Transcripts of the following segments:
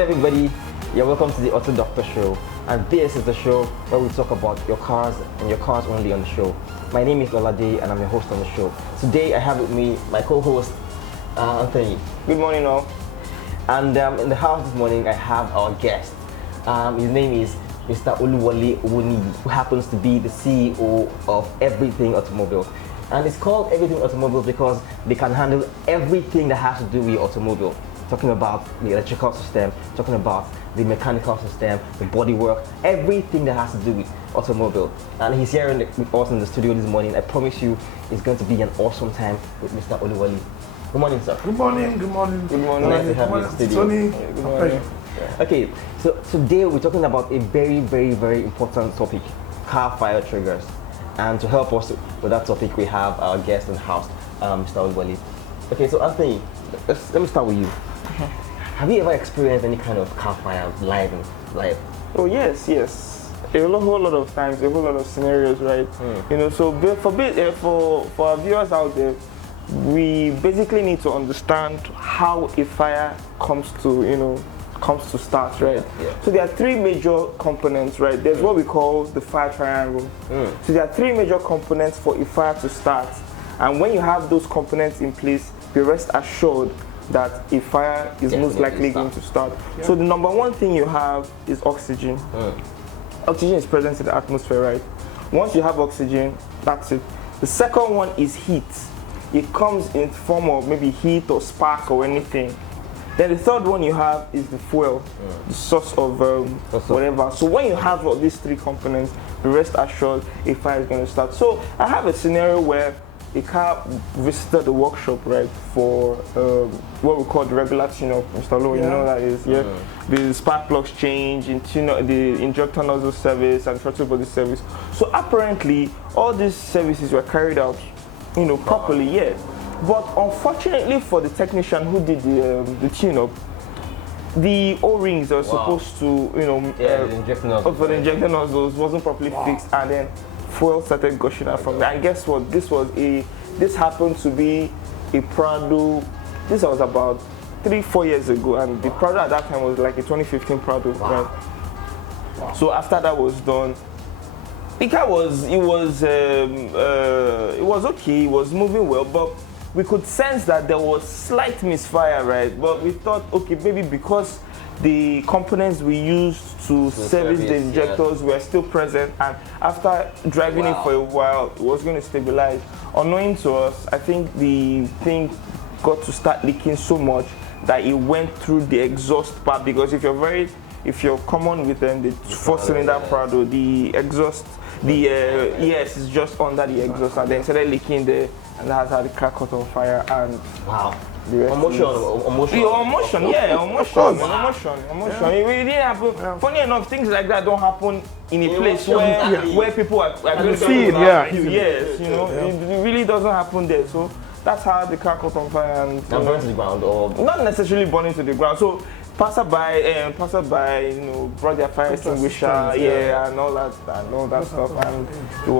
Hello everybody, you're welcome to the Auto Doctor Show, and this is the show where we talk about your cars and your cars only on the show. My name is Olade and I'm your host on the show. Today I have with me my co-host Anthony. Good morning all. And in the house this morning I have our guest. His name is Mr. Oluwole Owoniyi, who happens to be the CEO of Everything Automobile. And it's called Everything Automobile because they can handle everything that has to do with automobile. Talking about the electrical system, talking about the mechanical system, the bodywork, everything that has to do with automobile. And he's here with us in the studio this morning. I promise you it's going to be an awesome time with Mr. Oluwole. Good morning, sir. Good morning, good morning. Good morning. Nice to have you in the studio. Tony, Good morning. Okay, so today we're talking about a very important topic, car fire triggers. And to help us with that topic, we have our guest in the house, Mr. Oluwole. Okay, so Anthony, let me start with you. Have you ever experienced any kind of car fire live? Oh yes. A whole lot of times, a whole lot of scenarios, right? You know, so for our viewers out there, we basically need to understand how a fire comes to start, right? Yeah. So there are three major components, right? There's what we call the fire triangle. So there are three major components for a fire to start, and when you have those components in place, be rest assured that a fire is most likely going to start. Yeah. So the number one thing you have is oxygen. Oxygen is present in the atmosphere, right? Once you have oxygen, that's it. The second one is heat. It comes in form of maybe heat or spark or anything. Then the third one you have is the fuel, the source of whatever. So when you have all these three components, be rest assured a fire is going to start. So I have a scenario where a car visited the workshop, right, for what we call the regular tune-up. Mr. Lowe, you know that is, the spark plugs change, the injector nozzle service, and throttle body service. So apparently, all these services were carried out, properly, yes. But unfortunately for the technician who did the tune-up, the O-rings are supposed to, the injector nozzles wasn't properly fixed, and then fuel started gushing out from there. And guess what? This happened to be a Prado. This was about 3-4 years ago, and the Prado at that time was like a 2015 Prado. Right? Wow. So after that was done, the car was okay. It was moving well, but we could sense that there was slight misfire, right? But we thought, okay, maybe because the components we used to service the injectors were still present, and after driving it for a while, it was going to stabilize. Unknowing to us, I think the thing got to start leaking so much that it went through the exhaust part, because if you're common with them, the four-cylinder Prado, the exhaust, ES is just under the exhaust, and then started leaking there, and that's how the car caught on fire. And Emotion. It didn't happen. Funny enough, things like that don't happen in a place where people are going to see it. Yes, it really doesn't happen there. So that's how the car caught on fire and burned to the ground, or not necessarily burning to the ground. So passerby, brought their fire extinguisher, and all that stuff, and it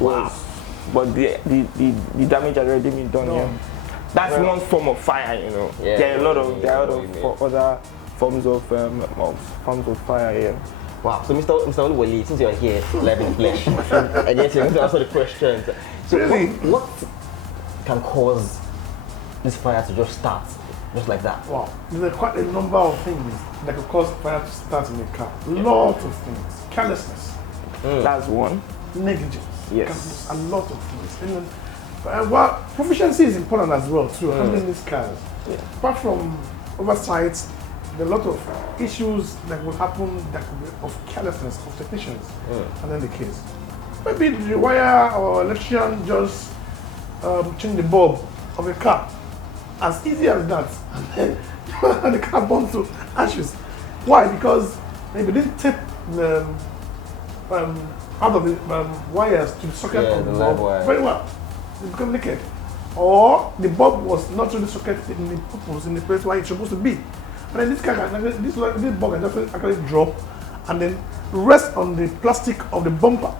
was. But the damage had already been done. Yeah. That's one form of fire, There are a lot of other forms of fire. Yeah. Wow. So Mr. Oluwole, since you're here live in flesh, I guess you're going to answer the questions. So really? What can cause this fire to just start, just like that? Wow. There's quite a number of things that could cause fire to start in a car. Lot of things. Carelessness. That's one. Negligence. Yes. A lot of things. Proficiency is important as well too, handling these cars. Yeah. Apart from oversight, there are a lot of issues that will happen that could be of carelessness of technicians. And then the case. Maybe the wire or electrician just change the bulb of a car. As easy as that. And then the car burns to ashes. Why? Because maybe they didn't take the out of the wires to the socket of the bulb very well. It become naked. Or the bulb was not really socketed in the purpose, in the place where it's supposed to be. And then this bulb can just actually drop and then rest on the plastic of the bumper.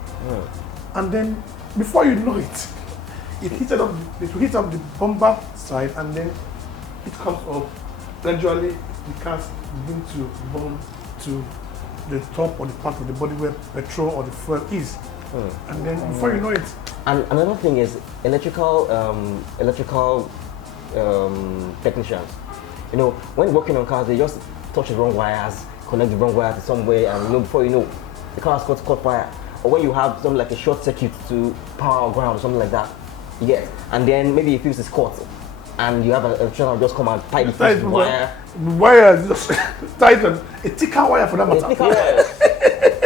And then before you know it, it hits up the bumper side, and then it comes up gradually the cars begin to burn to the top or the part of the body where petrol or the fuel is. And then before you know it. And another thing is electrical technicians. You know, when working on cars, they just touch the wrong wires, connect the wrong wires to somewhere, and you know, before you know, the car has caught fire. Or when you have something like a short circuit to power or ground or something like that, you get. And then maybe a fuse is caught, and you have an electrician just come and tie the fuse to the wire. Wire is just tight on a thicker wire for that matter.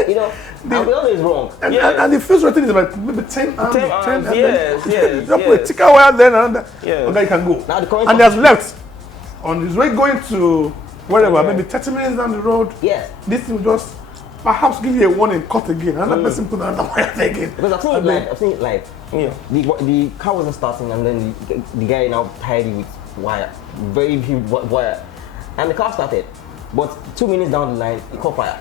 You know, and we always wrong. And the fuse rating is about maybe 10 amps. 10 amps, yes. You put a thicker wire then another, and then you can go. Now the and there's left on his way going to wherever, maybe 30 minutes down the road. Yes. This will just perhaps give you a warning, cut again. Another person put another wire again. Because I've seen it live. Yeah. The car wasn't starting, and then the guy now tied it with wire, very huge wire, and the car started. But 2 minutes down the line, it caught fire.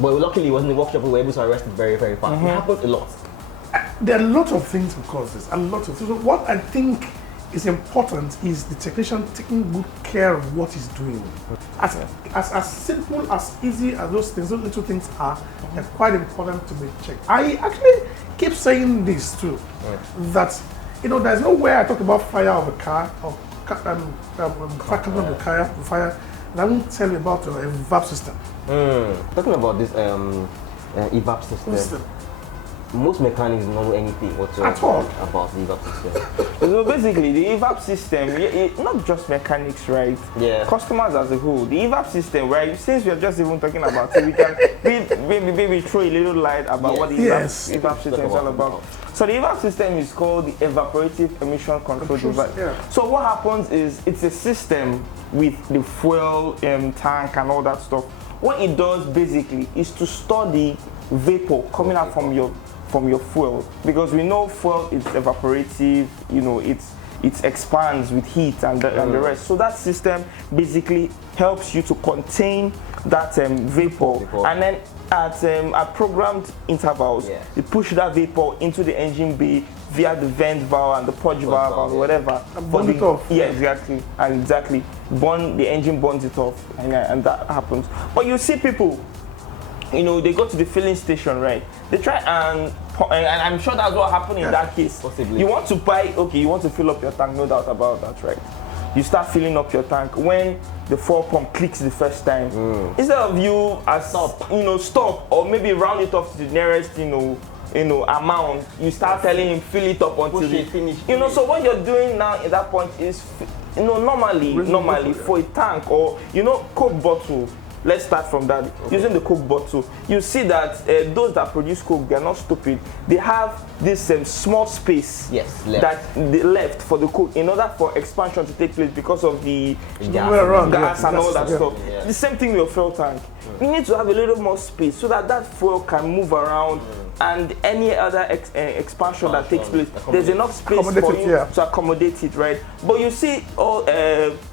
But luckily, it wasn't in the workshop. We were able to arrest it very, very fast. It happens a lot. There are a lot of things that cause this. A lot of things. So what I think is important is the technician taking good care of what he's doing. As simple, as easy as those things, those little things are, they're quite important to be checked. I actually keep saying this too, that you know, there's no way I talk about fire of a car or fire of the car, fire, and I won't tell you about a valve system. Talking about this evap system. Most mechanics don't know anything whatsoever at all about the evap system. So basically, the evap system, not just mechanics, right? Yeah. Customers as a whole. The evap system, right? Since we are just even talking about it, we can maybe throw a little light about what the evap system is all about. So the evap system is called the evaporative emission control device. Yeah. So what happens is it's a system with the fuel tank and all that stuff. What it does basically is to store the vapor coming out from your fuel, because we know fuel is evaporative, you know, it expands with heat and the rest. So that system basically helps you to contain that vapor, and then at programmed intervals, you push that vapor into the engine bay via the vent valve and the purge valve and whatever. And burn it off. Yeah, exactly. The engine burns it off, and that happens. But you see people, you know, they go to the filling station, right? They try and I'm sure that's what happened in that case. Possibly. You want to you want to fill up your tank, no doubt about that, right? You start filling up your tank when the fuel pump clicks the first time. Instead of you stop or maybe round it off to the nearest, amount, you start telling him fill it up until you finish. So what you're doing now at that point is, normally for a tank or Coke bottle. Let's start from that. Using the Coke bottle, you see that those that produce Coke, they are not stupid. They have this small space left for the Coke in order for expansion to take place because of the gas and all that stuff. Yeah. The same thing with your fuel tank. You need to have a little more space so that fuel can move around and any other expansion that takes place. There's enough space for you to accommodate it, right? But you see all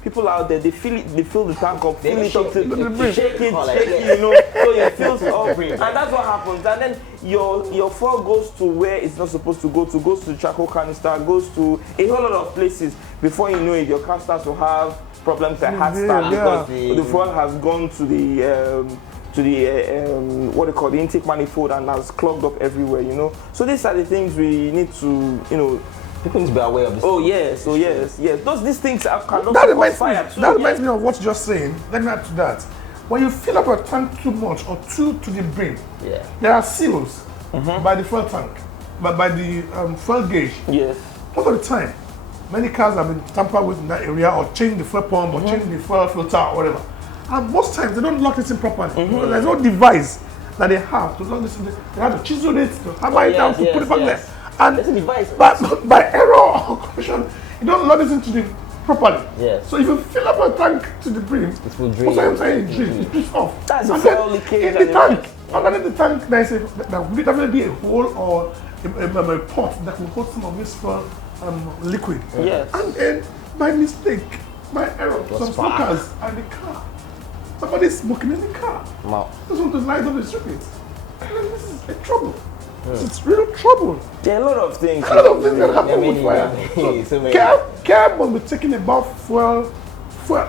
people out there, they fill the tank up, fill it up to shake it, so it fills up, and that's what happens. And then your fuel goes to where it's not supposed to go to, goes to the charcoal canister, goes to a whole lot of places. Before you know it, your car starts to have problems like hard start because the fuel has gone to the the intake manifold and has clogged up everywhere, So these are the things we need to, people need to be aware of this. Oh yes, these things cannot cause fire too. That reminds me of what you're just saying. Let me add to that. When you fill up a tank too much or too to the brim, there are seals by the fuel tank, but by the fuel gauge. Yes. Most of the time, many cars have been tampered with in that area or changed the fuel pump or changed the fuel filter or whatever. And most times they don't lock this in properly. There's no device that they have to lock this in. They have to chisel it, to hammer it down, to put it back there. And there's a device. By error or correction, you don't lock this into properly. Yes. So if you fill up a tank to the brim, it will drain. What's I'm saying? It drips off. That's a fuel leakage. In the tank, underneath the tank, there will definitely be a hole or a pot that will hold some of this fuel liquid. Yes. And then, by mistake, by error, some smokers are in the car. Somebody's smoking in the car. Wow. This one just light up the street. And this is a trouble. It's real trouble. There are a lot of things. A lot of things that happen with fire. So care must be taken about fuel.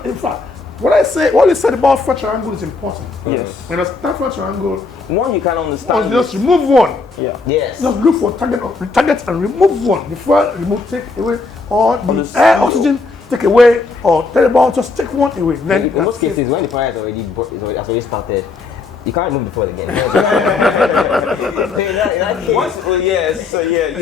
In fact, what you said about fire triangle is important. Yes. When I start fire triangle, One you can understand. just remove one. Yeah. Yes. Just look for target and remove one. Before take away or the the air CO. oxygen take away or terrible, just take one away. Then In most cases, when the fire has already started, you can't remove before again. You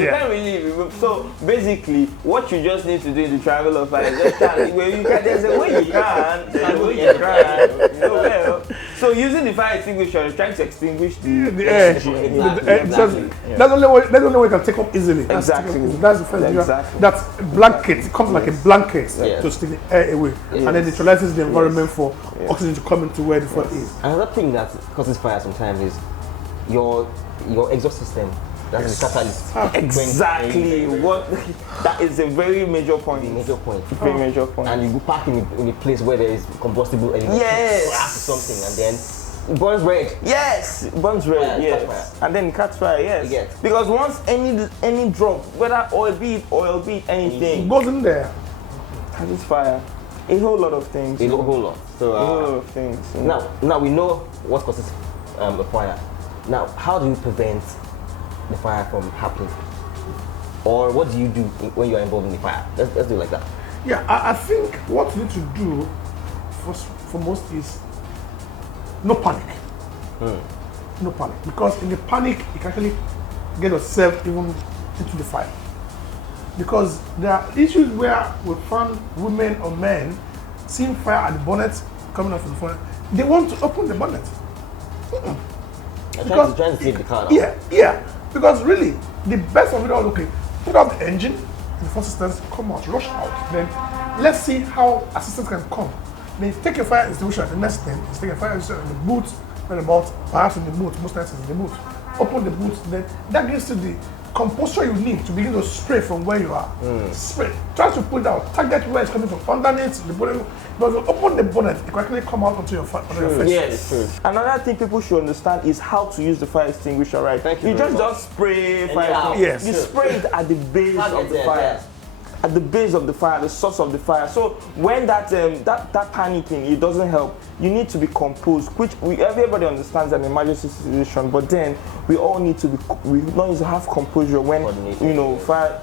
can't really remove. So basically, what you just need to do in the triangle of fire is just stand where you can. There's a way you can, there's a way you can. Well, so using the fire extinguisher, you're trying to extinguish the air. That's the only way you can take up easily. Exactly. That's the first. Exactly. That's blanket. It comes like a blanket Yes. to stick the air away, and then neutralizes the environment for oxygen to come into where the fire is. Another thing that causes fire sometimes is your exhaust system. That's the catalyst. Exactly. What? That is a very major point. Major point. Very major point. And you go park in a place where there is combustible element. Yes. Something, and then it burns red. Yes, burns red. Yeah, Yes, catch fire. and then it catch fire. Yes, Yes. because once any drop, whether oil be It anything, goes in there. catches fire. A whole lot of things. A whole lot. So A whole lot of things. now we know what causes a fire. Now, how do you prevent the fire from happening? Or what do you do when you are involved in the fire? Let's do it like that. Yeah, I think what you need to do for most is no panic. No panic. Because in the panic, you can actually get yourself even into the fire. Because there are issues where we find women or men seeing fire at the bonnet coming out from the fire. They want to open the bonnet. I'm trying to save the car now. Yeah. Because really, the best of it all, okay, put out the engine, in the first instance, come out, rush out. Then let's see how assistance can come. Then take a fire extinguisher. The next thing is take a fire extinguisher in the boot, and about perhaps in the boot, most times it's in the boot. Open the boot, then that gives you the composure you need to begin to spray from where you are. Spray. Try to put out, target where it's coming from, underneath the bonnet. But if you open the bonnet, it can actually come out onto your face. Yes. Another thing people should understand is how to use the fire extinguisher right. Thank you You very just spray fire Anyhow. extinguisher. Yes. You spray it at the base of the fire. At the base of the fire, the source of the fire. So when that panicking, it doesn't help. You need to be composed, which everybody understands an emergency situation, but then we all need to have composure when fire,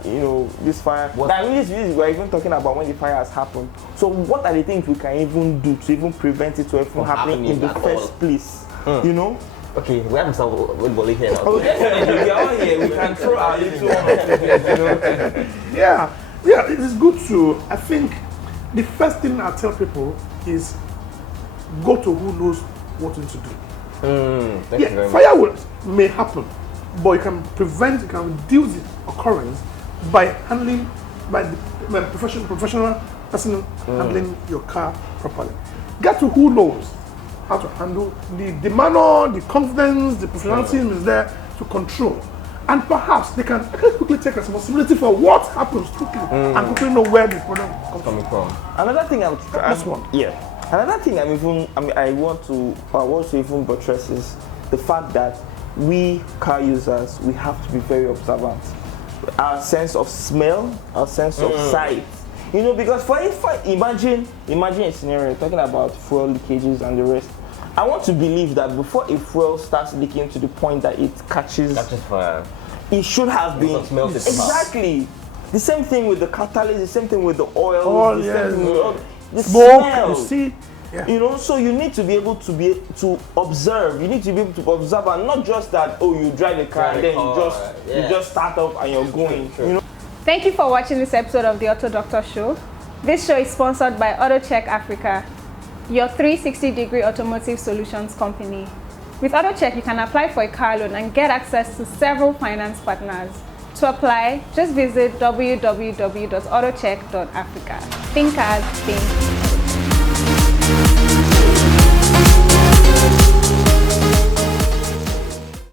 this fire. We're even talking about when the fire has happened. So what are the things we can even do to even prevent it from happening in the first place? You know? Okay, we have Mr. Wilboli here now. Okay, we are here. We can throw our little one. Yeah, it is good to, I think, the first thing I tell people is go to who knows what to do. Thank you very much. Fire may happen, but you can prevent, you can reduce the occurrence by handling, by the professional person handling your car properly. Get to who knows how to handle the manner, the confidence, the professionalism is there to control. And perhaps they can quickly take responsibility for what happens quickly and quickly know where the problem comes Coming from. Another thing Another thing I want to even buttress is the fact that we car users, we have to be very observant. Our sense of smell, our sense of sight. Because imagine a scenario talking about fuel leakages and the rest. I want to believe that before a fuel starts leaking to the point that it catches fire. It should have been exactly the same thing with the catalyst, the same thing with the oil, same thing with the smoke. Smell. You see, so you need to be able to observe. You need to be able to observe, and not just that. Oh, you drive a car and then you just start up and you're going. Thank you for watching this episode of the Auto Doctor Show. This show is sponsored by AutoCheck Africa, your 360-degree automotive solutions company. With AutoCheck, you can apply for a car loan and get access to several finance partners. To apply, just visit www.autocheck.africa. Think cars, think.